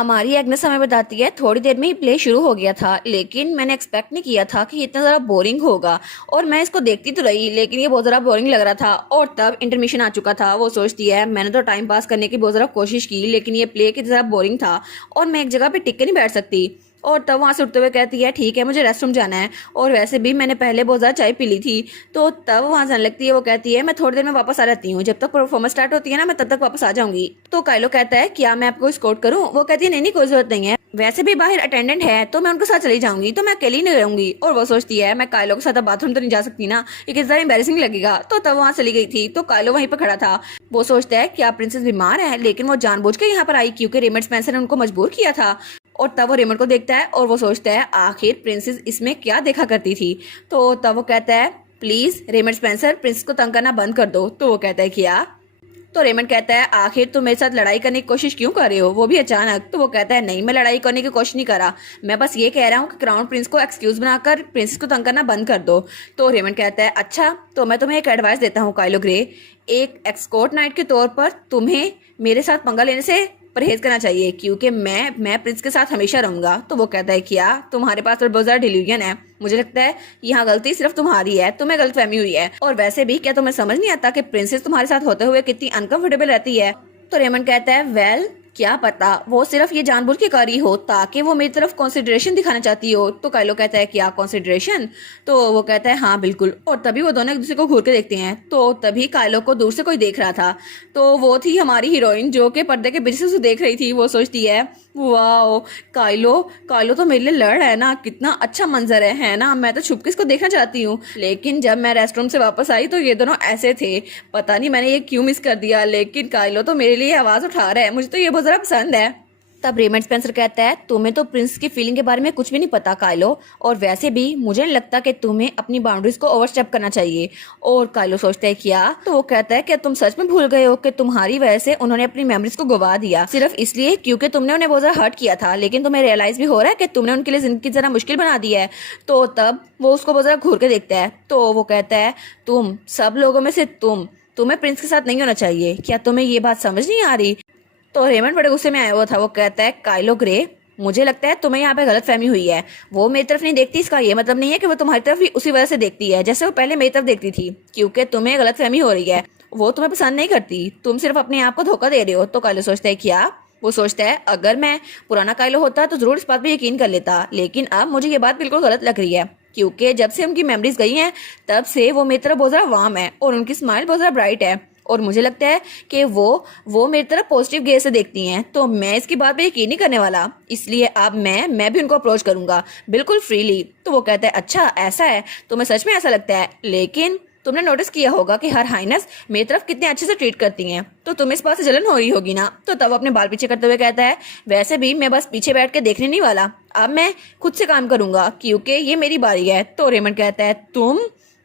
हमारी एग्नेस हमें बताती है थोड़ी देर में ही प्ले शुरू हो गया था, लेकिन मैंने एक्सपेक्ट नहीं किया था कि इतना ज़्यादा बोरिंग होगा। और मैं इसको देखती तो रही, लेकिन ये बहुत ज़्यादा बोरिंग लग रहा था। और तब इंटरमिशन आ चुका था। वो सोचती है मैंने तो टाइम पास करने की बहुत ज़्यादा कोशिश की, लेकिन ये प्ले की ज़्यादा बोरिंग था और मैं एक जगह पे टिक के नहीं बैठ सकती। और तब वहाँ से उठते हुए कहती है ठीक है मुझे रेस्टरूम जाना है, और वैसे भी मैंने पहले बहुत ज़्यादा चाय पी ली थी। तो तब वहाँ जाने लगती है। वो कहती है मैं थोड़ी देर में वापस आ जाती हूँ, जब तक परफॉर्मेंस स्टार्ट होती है ना मैं तब तक वापस आ जाऊंगी। तो काइलो कहता है क्या मैं आपको एस्कॉर्ट करूँ? वो कहती है नहीं नहीं कोई जरूरत नहीं है, वैसे भी बाहर अटेंडेंट है तो मैं उनके साथ चली जाऊंगी, तो मैं अकेली नहीं रहूंगी। और वो सोचती है मैं काइलो के साथ अब बाथरूम तो नहीं जा सकती ना, ये कितना एम्बेरसिंग लगेगा। तो तब वहाँ चली गई थी। तो काइलो वहीं पर खड़ा था। वो सोचता है क्या प्रिंसेस बीमार है, लेकिन वो जानबूझ के यहाँ पर आई क्योंकि रेमंड स्पेंसर ने उनको मजबूर किया था। और तब वो रेमंड को देखता है और वो सोचता है आखिर प्रिंसेस इसमें क्या देखा करती थी। तो तब वो कहता है प्लीज रेमंड स्पेंसर प्रिंसेस को तंग करना बंद कर दो। तो वो कहता है क्या? तो रेमंड कहता है आखिर तुम मेरे साथ लड़ाई करने की कोशिश क्यों कर रहे हो, वो भी अचानक। तो वो कहता है नहीं मैं लड़ाई करने की कोशिश नहीं करा, मैं बस ये कह रहा हूँ कि क्राउन प्रिंस को एक्सक्यूज बनाकर प्रिंसेस को तंग करना बंद कर दो। तो रेमंड कहता है अच्छा तो मैं तुम्हें एक एडवाइस देता हूँ काइलो ग्रे, एक एक्सकोर्ट नाइट के तौर पर तुम्हें मेरे साथ पंगा लेने से परहेज करना चाहिए, क्योंकि मैं प्रिंस के साथ हमेशा रहूंगा। तो वो कहता है क्या तुम्हारे पास तो बहुत ज्यादा डिल्यूजन है, मुझे लगता है यहाँ गलती सिर्फ तुम्हारी है, तुम्हें गलतफहमी हुई है। और वैसे भी क्या तुम्हें समझ नहीं आता कि प्रिंसेस तुम्हारे साथ होते हुए कितनी अनकंफर्टेबल रहती है? तो रेमंड कहता है वेल क्या पता वो सिर्फ ये जानबूझ के कर रही हो ताकि वो मेरी तरफ कंसिडरेशन दिखाना चाहती हो। तो काइलो कहता है क्या कंसिडरेशन? तो वो कहता है हाँ बिल्कुल। और तभी वो दोनों एक दूसरे को घूर के देखते हैं। तो तभी काइलो को दूर से कोई देख रहा था। तो वो थी हमारी हीरोइन जो कि पर्दे के पीछे से उसे देख रही थी। वो सोचती है वाओ काइलो काइलो तो मेरे लिए लड़ रहा है ना, कितना अच्छा मंजर है ना, मैं तो छुप के इसको देखना चाहती हूँ। लेकिन जब मैं रेस्टरूम से वापस आई तो ये दोनों ऐसे थे, पता नहीं मैंने ये क्यों मिस कर दिया। लेकिन काइलो तो मेरे लिए आवाज उठा रहा है, मुझे तो ये बहुत ज्यादा पसंद है। तब रेमंड स्पेंसर कहता है तुम्हें तो प्रिंस की फीलिंग के बारे में कुछ भी नहीं पता काइलो, और वैसे भी मुझे नहीं लगता कि तुम्हें अपनी बाउंड्रीज को ओवरस्टेप करना चाहिए। और काइलो सोचता है क्या? तो वो कहता है क्या तुम सच में भूल गए हो कि तुम्हारी वजह से उन्होंने अपनी मेमोरीज को गवा दिया सिर्फ इसलिए क्योंकि तुमने उन्हें बहुत ज्यादा हर्ट किया था, लेकिन तुम्हें रियलाइज भी हो रहा है कि तुमने उनके लिए जिंदगी जरा मुश्किल बना दी है। तो तब वो उसको बहुत ज्यादा घूर के देखता है। तो वो कहता है तुम सब लोगों में से तुम्हें प्रिंस के साथ नहीं होना चाहिए, क्या तुम्हें ये बात समझ नहीं आ रही? तो रेमंड बड़े गुस्से में आया हुआ था। वो कहता है काइलो ग्रे मुझे लगता है तुम्हें यहाँ पे गलत फहमी हुई है, वो मेरी तरफ नहीं देखती इसका ये मतलब नहीं है कि वो तुम्हारी तरफ भी उसी वजह से देखती है जैसे वो पहले मेरी तरफ देखती थी, क्योंकि तुम्हें गलत फहमी हो रही है, वो तुम्हें पसंद नहीं करती, तुम सिर्फ अपने आप को धोखा दे रहे हो। तो काइलो सोचता है क्या? वो सोचता है अगर मैं पुराना काइलो होता तो जरूर इस बात पे यकीन कर लेता, लेकिन अब मुझे ये बात बिल्कुल गलत लग रही है, क्योंकि जब से उनकी मेमोरीज गई हैं तब से वो मेरी तरफ बहुत ज्यादा वार्म है और उनकी स्माइल बहुत ज्यादा ब्राइट है, और मुझे लगता है कि वो मेरी तरफ पॉजिटिव गेज से देखती हैं। तो मैं इसकी बात पे यकीन नहीं करने वाला, इसलिए अब मैं भी उनको अप्रोच करूंगा बिल्कुल फ्रीली। तो वो कहता है अच्छा ऐसा है, तुम्हें सच में ऐसा लगता है? लेकिन तुमने नोटिस किया होगा कि हर हाइनेस मेरी तरफ कितने अच्छे से ट्रीट करती हैं, तो तुम्हें इस बात से जलन हो रही होगी ना। तो तब अपने बाल पीछे करते हुए कहता है वैसे भी मैं बस पीछे बैठ के देखने नहीं वाला, अब मैं खुद से काम करूंगा क्योंकि ये मेरी बारी है। तो रेमंड कहता है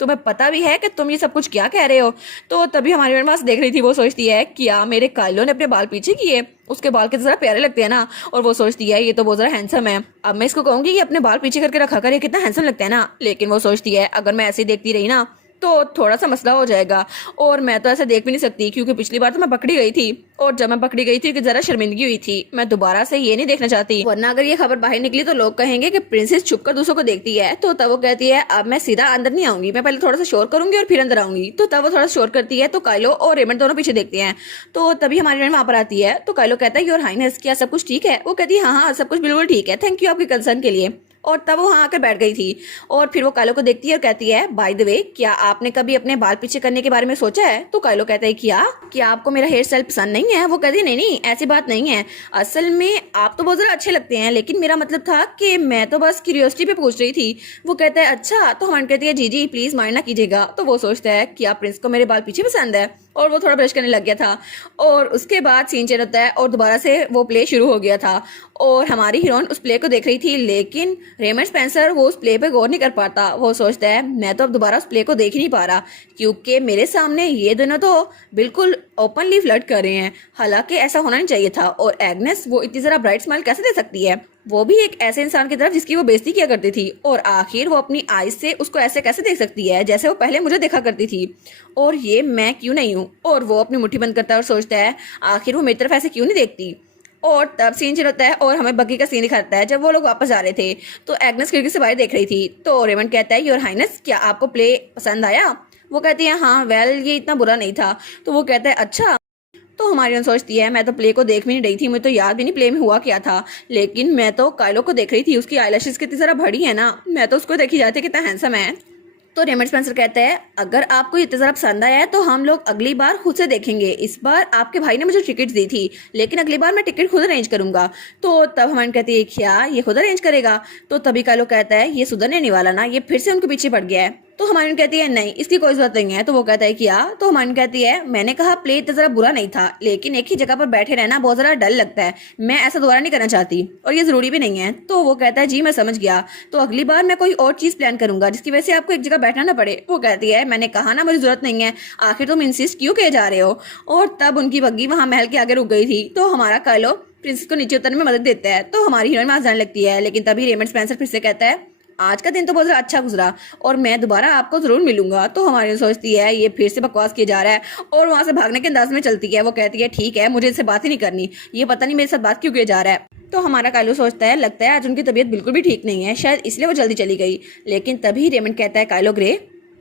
तुम्हें पता भी है कि तुम ये सब कुछ क्या कह रहे हो? तो तभी हमारी मेडमास देख रही थी। वो सोचती है क्या मेरे काइलो ने अपने बाल पीछे किए, उसके बाल कितने जरा प्यारे लगते हैं ना। और वो सोचती है ये तो बहुत जरा हैंडसम है, अब मैं इसको कहूंगी कि अपने बाल पीछे करके रखा कर, ये कितना हैंडसम लगता है ना। लेकिन वो सोचती है अगर मैं ऐसे ही देखती रही ना तो थोड़ा सा मसला हो जाएगा, और मैं तो ऐसे देख भी नहीं सकती क्योंकि पिछली बार तो मैं पकड़ी गई थी, और जब मैं पकड़ी गई थी कि जरा शर्मिंदगी हुई थी, मैं दोबारा से ये नहीं देखना चाहती, वरना अगर ये खबर बाहर निकली तो लोग कहेंगे कि प्रिंसेस छुपकर दूसरों को देखती है। तो तब वो कहती है अब मैं सीधा अंदर नहीं आऊंगी, मैं पहले थोड़ा सा शोर करूंगी और फिर अंदर आऊंगी। तो तब वो थोड़ा शोर करती है। तो काइलो और रेमंड दोनों पीछे देखते हैं। तो तभी हमारी फ्रेंड वहां पर आती है। तो काइलो कहता है योर हाइनेस क्या सब कुछ ठीक है? वो कहती है हाँ सब कुछ बिल्कुल ठीक है, थैंक यू आपके कंसर्न के लिए। और तब वो वहां आकर बैठ गई थी, और फिर वो काइलो को देखती है और कहती है बाय द वे क्या आपने कभी अपने बाल पीछे करने के बारे में सोचा है? तो काइलो कहता है क्या आपको मेरा हेयर स्टाइल पसंद नहीं है? वो कहती है नहीं नहीं ऐसी बात नहीं है, असल में आप तो बहुत ज्यादा अच्छे लगते हैं, लेकिन मेरा मतलब था कि मैं तो बस क्यूरियोसिटी पे पूछ रही थी। वो कहता है अच्छा। तो हमारी कहती है जी जी प्लीज माइंड ना कीजिएगा। तो वो सोचता है क्या प्रिंस को मेरे बाल पीछे पसंद है, और वो थोड़ा ब्रश करने लग गया था, और उसके बाद सीन चेंज होता है और दोबारा से वो प्ले शुरू हो गया था, और हमारी हीरोइन उस प्ले को देख रही थी, लेकिन रेमंड स्पेंसर वो उस प्ले पे गौर नहीं कर पाता। वो सोचता है मैं तो अब दोबारा उस प्ले को देख ही नहीं पा रहा, क्योंकि मेरे सामने ये दोनों तो बिल्कुल ओपनली फ्लर्ट कर रहे हैं, हालांकि ऐसा होना नहीं चाहिए था। और एग्नेस वो इतनी जरा ब्राइट स्माइल कैसे दे सकती है, वो भी एक ऐसे इंसान की तरफ जिसकी वो बेइज्जती किया करती थी, और आखिर वो अपनी आईज से उसको ऐसे कैसे देख सकती है जैसे वो पहले मुझे देखा करती थी, और ये मैं क्यों नहीं हूँ। और वो अपनी मुट्ठी बंद करता है और सोचता है आखिर वो मेरी तरफ ऐसे क्यों नहीं देखती। और तब सीन चल होता है और हमें बग्गी का सीन दिखाता है जब वो लोग वापस आ रहे थे। तो एग्नेस खिड़की से बाहर देख रही थी। तो रेमंड कहता है योर हाइनेस, क्या आपको प्ले पसंद आया? वो कहती है हाँ वेल ये इतना बुरा नहीं था। तो वो कहता है अच्छा। तो हमारी ओन सोचती है मैं तो प्ले को देख भी नहीं रही थी, मुझे तो याद भी नहीं प्ले में हुआ क्या था, लेकिन मैं तो काइलो को देख रही थी। उसकी आईलैशेस कितनी ज़रा बड़ी है ना, मैं तो उसको देखी जाती कितना हैंडसम है। तो रेमंड स्पेंसर कहते हैं अगर आपको इतना ज़रा पसंद आया है तो हम लोग अगली बार खुद से देखेंगे। इस बार आपके भाई ने मुझे टिकट दी थी, लेकिन अगली बार मैं टिकट खुद अरेंज करूंगा। तो तब हमारी कहती है क्या ये खुद अरेंज करेगा? तो तभी काइलो कहता है ये सुधरने नहीं वाला ना, ये फिर से उनके पीछे पड़ गया है। तो हमारी कहती है नहीं इसकी कोई जरूरत नहीं है। तो वो कहता है क्या? तो हमारी कहती है मैंने कहा प्ले इतना जरा बुरा नहीं था, लेकिन एक ही जगह पर बैठे रहना बहुत जरा डर लगता है, मैं ऐसा दोबारा नहीं करना चाहती और ये जरूरी भी नहीं है। तो वो कहता है जी मैं समझ गया, तो अगली बार मैं कोई और चीज प्लान करूंगा जिसकी वजह से आपको एक जगह बैठना ना पड़े। वो कहती है मैंने कहा ना मुझे जरूरत नहीं है, आखिर तुम इंसिस्ट क्यों किए जा रहे हो? और तब उनकी बग्गी वहां महल के आगे रुक गई थी। तो हमारा काइलो प्रिंसेस को नीचे उतरने में मदद देता है। तो हमारी हीरोइन वहां जाने लगती है, लेकिन तभी रेमंड स्पेंसर फिर से कहता है आज का दिन तो बहुत ज़्यादा अच्छा गुजरा और मैं दोबारा आपको जरूर मिलूंगा। तो हमारी सोचती है ये फिर से बकवास किया जा रहा है और वहां से भागने के अंदाज में चलती है। वो कहती है ठीक है मुझे इससे बात ही नहीं करनी, ये पता नहीं मेरे साथ बात क्यों किया जा रहा है। तो हमारा काइलो सोचता है लगता है आज उनकी तबीयत बिल्कुल भी ठीक नहीं है, शायद इसलिए वो जल्दी चली गई। लेकिन तभी रेमंड कहता है काइलो ग्रे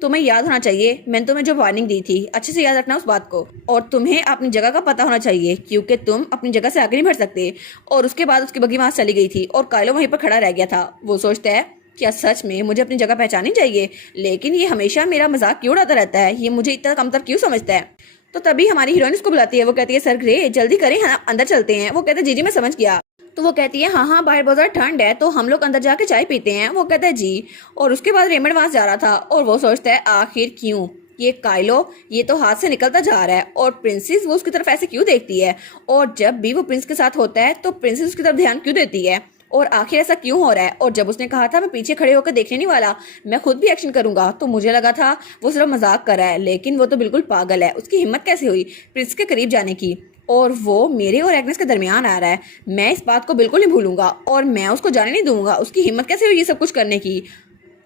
तुम्हें याद होना चाहिए मैंने तुम्हें जो वार्निंग दी थी, अच्छे से याद रखना उस बात को, और तुम्हें अपनी जगह का पता होना चाहिए क्योंकि तुम अपनी जगह से आगे नहीं बढ़ सकते। और उसके बाद उसकी बग्गी वहां चली गई थी और काइलो वहीं पर खड़ा रह गया था। वो सोचता है क्या सच में मुझे अपनी जगह पहचाननी चाहिए, लेकिन ये हमेशा मेरा मजाक क्यों उड़ाता रहता है, ये मुझे इतना कमतर क्यों समझता है। तो तभी हमारी हीरोइन उसको बुलाती है। वो कहती है सर ग्रे जल्दी करें, हाँ अंदर चलते हैं। वो कहते हैं जी मैं समझ गया। तो वो कहती है हाँ बाहर बहुत ज़्यादा ठंड है, तो हम लोग अंदर जाके चाय पीते हैं। वो कहता है जी। और उसके बाद रेमंड वहां जा रहा था और वो सोचता है आखिर क्यों ये काइलो ये तो हाथ से निकलता जा रहा है और प्रिंसेस वो उसकी तरफ ऐसे क्यों देखती है, और जब भी वो प्रिंस के साथ होता है तो प्रिंसेस उसकी तरफ ध्यान क्यों देती है, और आखिर ऐसा क्यों हो रहा है। और जब उसने कहा था मैं पीछे खड़े होकर देखने नहीं वाला, मैं खुद भी एक्शन करूंगा, तो मुझे लगा था वो सिर्फ मजाक कर रहा है, लेकिन वो तो बिल्कुल पागल है। उसकी हिम्मत कैसे हुई प्रिंस के करीब जाने की, और वो मेरे और एग्नेस के दरमियान आ रहा है। मैं इस बात को बिल्कुल नहीं भूलूंगा और मैं उसको जाने नहीं दूंगा। उसकी हिम्मत कैसे हुई ये सब कुछ करने की।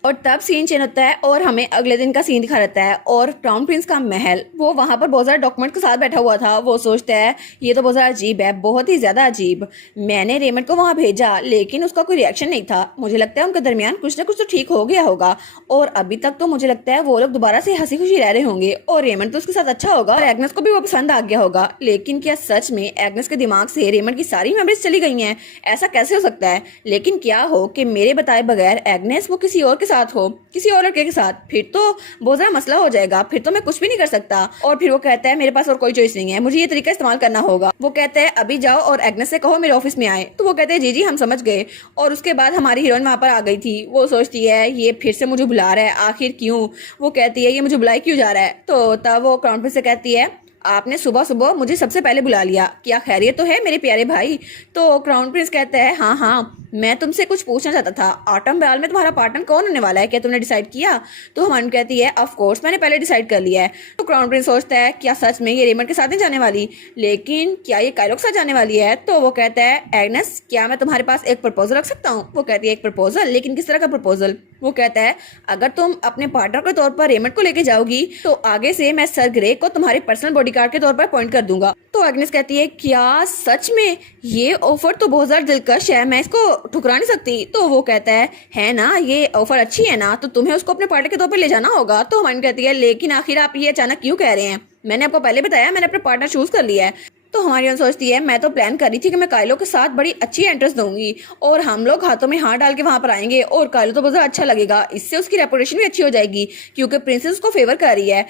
और तब सीन चेंज होता है और हमें अगले दिन का सीन दिखा रहता है और क्राउन प्रिंस का महल वो वहां पर बहुत सारे डॉक्यूमेंट के साथ बैठा हुआ था। वो सोचता है ये तो बहुत ज़्यादा अजीब है, बहुत ही ज़्यादा अजीब। मैंने रेमंड को वहां भेजा लेकिन उसका कोई रिएक्शन नहीं था। मुझे लगता है उनके दरमियान कुछ ना कुछ तो ठीक हो गया होगा और अभी तक तो मुझे लगता है वो लोग दोबारा से हंसी खुशी रह रहे होंगे और रेमंड तो उसके साथ अच्छा होगा और एग्नेस को भी वो पसंद आ गया होगा। लेकिन क्या सच में एग्नेस के दिमाग से रेमंड की सारी मेमोरीज चली गई हैं? ऐसा कैसे हो सकता है? लेकिन क्या हो कि मेरे बताए बगैर एग्नेस वो किसी और के साथ हो, किसी और लड़के के साथ, फिर तो बहुत ज्यादा मसला हो जाएगा, फिर तो मैं कुछ भी नहीं कर सकता। और फिर वो कहता है मेरे पास और कोई चॉइस नहीं है, मुझे ये तरीका इस्तेमाल करना होगा। वो कहता है अभी जाओ और एग्नेस से कहो मेरे ऑफिस में आए। तो वो कहते हैं जी जी हम समझ गए। और उसके बाद हमारी हीरोइन वहां पर आ गई थी। वो सोचती है ये फिर से मुझे बुला रहा है, आखिर क्यों? वो कहती है ये मुझे बुलाए क्यों जा रहा है। तो तब वो क्राउन प्रिंस से कहती है आपने सुबह सुबह मुझे सबसे पहले बुला लिया, क्या खैरियत तो है मेरे प्यारे भाई? तो क्राउन प्रिंस कहता है हाँ मैं तुमसे कुछ पूछना चाहता था, ऑटम बॉल में तुम्हारा पार्टनर कौन होने वाला है, क्या तुमने डिसाइड किया? तो हमारी कहती है ऑफ कोर्स मैंने पहले डिसाइड कर लिया है। तो क्राउन प्रिंस सोचता है क्या सच में ये रेमंड के साथ नहीं जाने वाली, लेकिन क्या ये काइलो के साथ जाने वाली है? तो वो कहता है एग्नेस क्या मैं तुम्हारे पास एक प्रपोजल रख सकता हूँ? वो कहती है एक प्रपोजल, लेकिन किस तरह का प्रपोजल? वो कहता है अगर तुम अपने पार्टनर के तौर पर रेमंड को लेके जाओगी तो आगे से मैं सर ग्रे को तुम्हारे पर्सनल बॉडीगार्ड के तौर पर अपॉइंट कर दूंगा। तो एग्नेस कहती है क्या सच में? ये ऑफर तो बहुत ज्यादा दिलकश है, मैं इसको ठुकरा नहीं सकती। तो वो कहता है ना ये ऑफर अच्छी है ना, तो तुम्हें उसको अपने पार्टनर के तौर पर ले जाना होगा। तो हमारी कहती है लेकिन आखिर आप ये अचानक क्यों कह रहे हैं? मैंने आपको पहले बताया मैंने अपना पार्टनर चूज कर लिया है। तो हमारी ओर सोचती है मैं तो प्लान कर रही थी कि मैं काइलो के साथ बड़ी अच्छी एंट्रेंस दूंगी और हम लोग हाथों में हाथ डाल के वहां पर आएंगे और काइलो तो बहुत अच्छा लगेगा, इससे उसकी रेपुटेशन भी अच्छी हो जाएगी क्योंकि प्रिंसेस उसको फेवर कर रही है।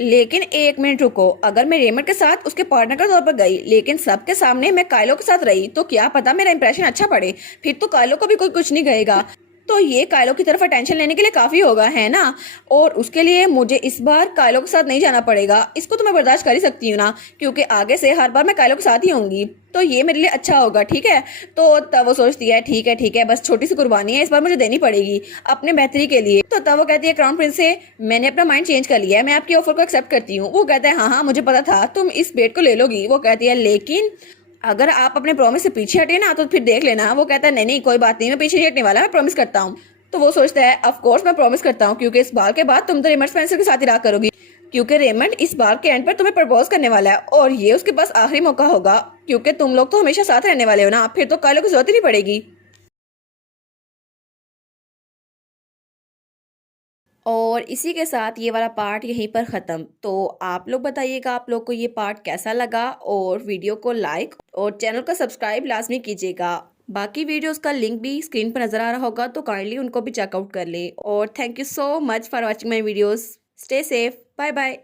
लेकिन एक मिनट रुको, अगर मैं रेमंड के साथ उसके पार्टनर के तौर पर गई लेकिन सबके सामने मैं काइलो के साथ रही तो क्या पता मेरा इंप्रेशन अच्छा पड़े, फिर तो काइलो को भी कोई कुछ नहीं कहेगा। तो ये काइलो की तरफ अटेंशन लेने के लिए काफी होगा है ना, और उसके लिए मुझे इस बार काइलो के साथ नहीं जाना पड़ेगा। इसको तो मैं बर्दाश्त कर ही सकती हूँ ना, क्योंकि आगे से हर बार मैं काइलो के साथ ही होंगी, तो ये मेरे लिए अच्छा होगा। ठीक है। तो तब वो सोचती है ठीक है बस छोटी सी कुर्बानी है, इस बार मुझे देनी पड़ेगी अपने बेहतरी के लिए। तो तब वो कहती है क्राउन प्रिंस से मैंने अपना माइंड चेंज कर लिया है, मैं आपकी ऑफर को एक्सेप्ट करती हूँ। वो कहता है हाँ मुझे पता था तुम इस बेट को ले लोगी। वो कहती है लेकिन अगर आप अपने प्रॉमिस से पीछे हटे ना तो फिर देख लेना। वो कहता है नहीं कोई बात नहीं, मैं पीछे नहीं हटने वाला, मैं प्रॉमिस करता हूँ। तो वो सोचता है ऑफ कोर्स मैं प्रॉमिस करता हूँ क्योंकि इस बार के बाद तुम तो रेमंड स्पेंसर के साथ ही रहा करोगी। क्योंकि रेमंड इस बार के एंड पर तुम्हें प्रपोज करने वाला है और ये उसके पास आखिरी मौका होगा, क्योंकि तुम लोग तो हमेशा साथ रहने वाले हो ना, फिर तो काले को जरूरत ही नहीं पड़ेगी। और इसी के साथ ये वाला पार्ट यहीं पर ख़त्म। तो आप लोग बताइएगा आप लोग को ये पार्ट कैसा लगा, और वीडियो को लाइक और चैनल को सब्सक्राइब लाजमी कीजिएगा। बाकी वीडियोस का लिंक भी स्क्रीन पर नज़र आ रहा होगा, तो काइंडली उनको भी चेकआउट कर ले। और thank you so much for watching my videos. Stay safe, bye bye.